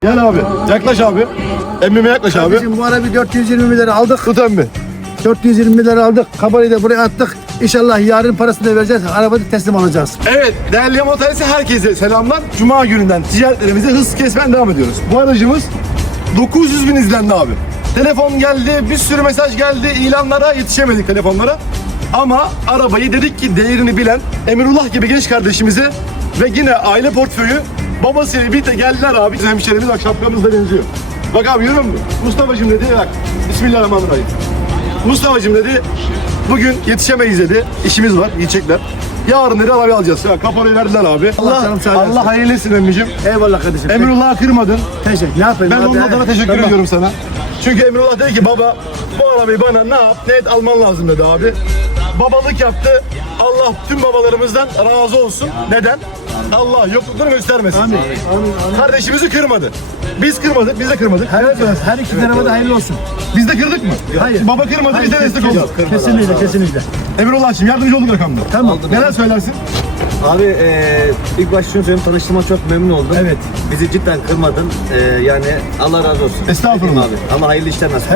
Gel abi. Yaklaş abi. Emmime yaklaş abi. Kardeşim bu ara bir 420 lira aldık. Tut emmi. 420 lira aldık. Kabarayı da buraya attık. İnşallah yarın parasını da vereceğiz. Arabayı teslim alacağız. Evet, değerli Yaman Otelisi herkese selamlar. Cuma gününden ticaretlerimize hız kesmeden devam ediyoruz. Bu aracımız 900 bin izlendi abi. Telefon geldi, bir sürü mesaj geldi, ilanlara yetişemedik telefonlara. Ama arabayı dedik ki değerini bilen Emirullah gibi genç kardeşimize ve yine aile portföyü babasıyla birlikte geldiler abi. Bizim hemşerimiz bak şapkamız da benziyor. Bak abi görüyor musun? Mustafa'cığım dedi bak. Bismillahirrahmanirrahim. Mustafa'cığım dedi bugün yetişemeyiz dedi. İşimiz var, yiyecekler. Yarın dedi arabayı alacağız. Ya kaparayı verdiler abi. Allah hayırlı etsin emmicim. Eyvallah kardeşim. Emrullah'ı kırmadın. Teşekkür. Ne yapayım? Ben abi? onun adına teşekkür Tamam. ediyorum sana. Çünkü Emrullah dedi ki baba bu arabayı bana ne yap ne et alman lazım dedi abi. Babalık yaptı. Allah tüm babalarımızdan razı olsun. Neden? Allah yokluklarını göstermesin. Amin. Amin. Kardeşimizi kırmadı. Biz kırmadık, biz de kırmadık. Her iki tarafa da hayırlı olsun. Biz de kırdık mı? Hayır. Baba kırmadı, biz de destek olduk. Kesinlikle, kesinlikle. Emrullah'cığım yardımcı olduk rakamda. Tamam. Neler söylersin? Abi ilk başta şunu söyleyeyim, tanıştığıma çok memnun oldum. Evet. Bizi cidden kırmadın. Yani Allah razı olsun. Estağfurullah. Abi. Ama hayırlı işler nasıl?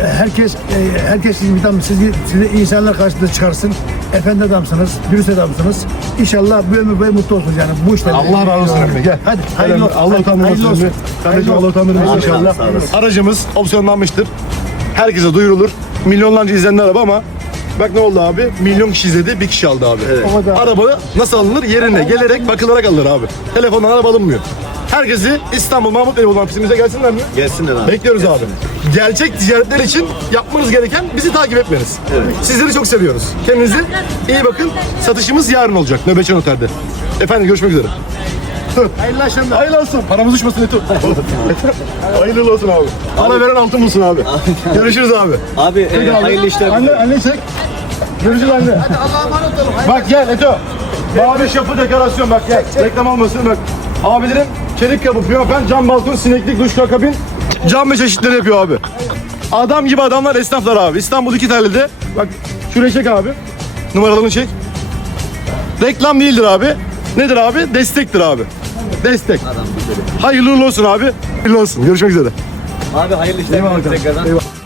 Herkes sizi insanlar karşısında çıkarsın. Efendi adamsınız, dürüst adamsınız. İnşallah bu ömür boyu mutlu olsun yani bu işler. Allah razı olsun emmi gel. Hadi hayırlı olsun. Allah utandırmasın Hayırlı emmi. Kardeşim Allah utandırmasın Amin, inşallah. sağ olasın. Aracımız opsiyonlanmıştır. Herkese duyurulur. Milyonlarca izlenen araba ama bak ne oldu abi? Milyon kişi izledi, bir kişi aldı abi. Evet. O kadar. Araba nasıl alınır? Yerine gelerek bakılarak alınır abi. Telefondan araba alınmıyor. Herkesi İstanbul Mahmut Bey olan ofisimize gelsinler mi? Gelsinler abi. Bekliyoruz abi. Gerçek ticaretler için yapmanız gereken bizi takip etmeniz. Sizleri çok seviyoruz. Kendinize iyi bakın. Satışımız yarın olacak Nöbetçi Noter'de. Efendim görüşmek üzere. Hayırlı akşamlar. Hayırlı olsun. Paramız uçmasın Eto. Hayırlı olsun abi. Ana veren altın bulsun abi. Görüşürüz abi. Abi hayırlı işler. Anne çek. Görüşürüz anne. Hadi Allah'a emanet olun. Bak gel Eto. Mavi şapı dekorasyon bak gel. Reklam olmasın bak. Abilerim çelik kapı, piyopen, cam balkon, sineklik, duş kabin, cam ve çeşitleri yapıyor abi. Adam gibi adamlar, esnaflar abi. İstanbul 2 Telli'de. Bak şuraya çek abi. Numaralarını çek. Reklam değildir abi. Nedir abi? Destektir abi. Destek. Hayırlı uğurlu olsun abi. Hayırlı olsun. Görüşmek üzere. Abi hayırlı işler. Eyvallah. Tekrardan. Eyvallah.